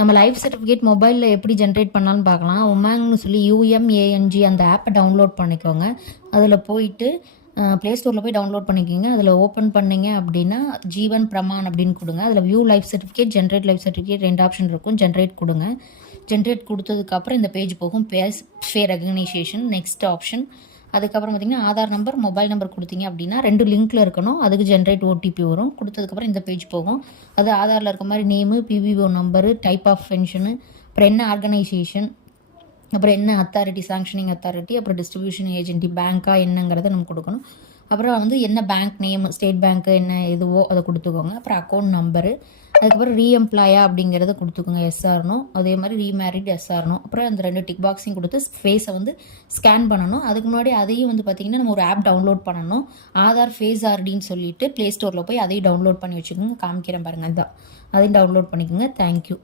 நம்ம life certificate மொபைலில் எப்படி ஜென்ரேட் பண்ணலான்னு பார்க்கலாம். உமாங்னு சொல்லி UMANG அந்த ஆப்பை டவுன்லோட் பண்ணிக்கோங்க. அதில் போயிட்டு ப்ளே ஸ்டோரில் போய் டவுன்லோட் பண்ணிக்கோங்க. அதில் ஓப்பன் பண்ணிங்க அப்படின்னா ஜீவன் பிரமான் அப்படின்னு கொடுங்க. அதில் view life certificate, generate life certificate 2 option இருக்கும். ஜென்ரேட் கொடுங்க. ஜென்ரேட் கொடுத்ததுக்கப்புறம் இந்த பேஜ் போகும். ஃபே ரெகக்னைசேஷன் நெக்ஸ்ட் ஆப்ஷன். அதுக்கப்புறம் பார்த்திங்கன்னா ஆதார் நம்பர், மொபைல் நம்பர் கொடுத்தீங்க அப்படின்னா 2 லிங்க்கில் இருக்கணும். அதுக்கு ஜென்ரேட் OTP வரும். கொடுத்ததுக்கப்புறம் இந்த பேஜ் போகும். அது ஆதாரில் இருக்க மாதிரி name, PBO number, type of pension, அப்புறம் என்ன ஆர்கனைசேஷன், அப்புறம் என்ன அத்தாரிட்டி, சாங்ஷனிங் அத்தாரிட்டி, அப்புறம் டிஸ்ட்ரிபியூஷன் ஏஜென்ட்டி, பேங்க்கா என்னங்கிறத நம்ம கொடுக்கணும். அப்புறம் என்ன பேங்க் நேம், ஸ்டேட் பேங்க்கு என்ன எதுவோ அதை கொடுத்துக்கோங்க. அப்புறம் அக்கௌண்ட் நம்பரு, அதுக்கப்புறம் ரீஎம்ப்ளாயா அப்படிங்கிறத கொடுத்துக்கோங்க, எஸ்ஆர்னும். அதே மாதிரி ரீமேரிட் எஸ்ஆர்னும். அப்புறம் அந்த 2 டிக் பாக்ஸையும் கொடுத்து ஃபேஸை ஸ்கேன் பண்ணணும். அதுக்கு முன்னாடி அதையும் பார்த்திங்கன்னா நம்ம ஒரு ஆப் டவுன்லோட் பண்ணணும். ஆதார் ஃபேஸ் ஆர்டின்னு சொல்லிட்டு ப்ளே ஸ்டோரில் போய் அதையும் டவுன்லோட் பண்ணி வச்சுக்கோங்க. காமிக்கிறேன் பாருங்கள், அதுதான். அதையும் டவுன்லோட் பண்ணிக்கோங்க. தேங்க்யூ.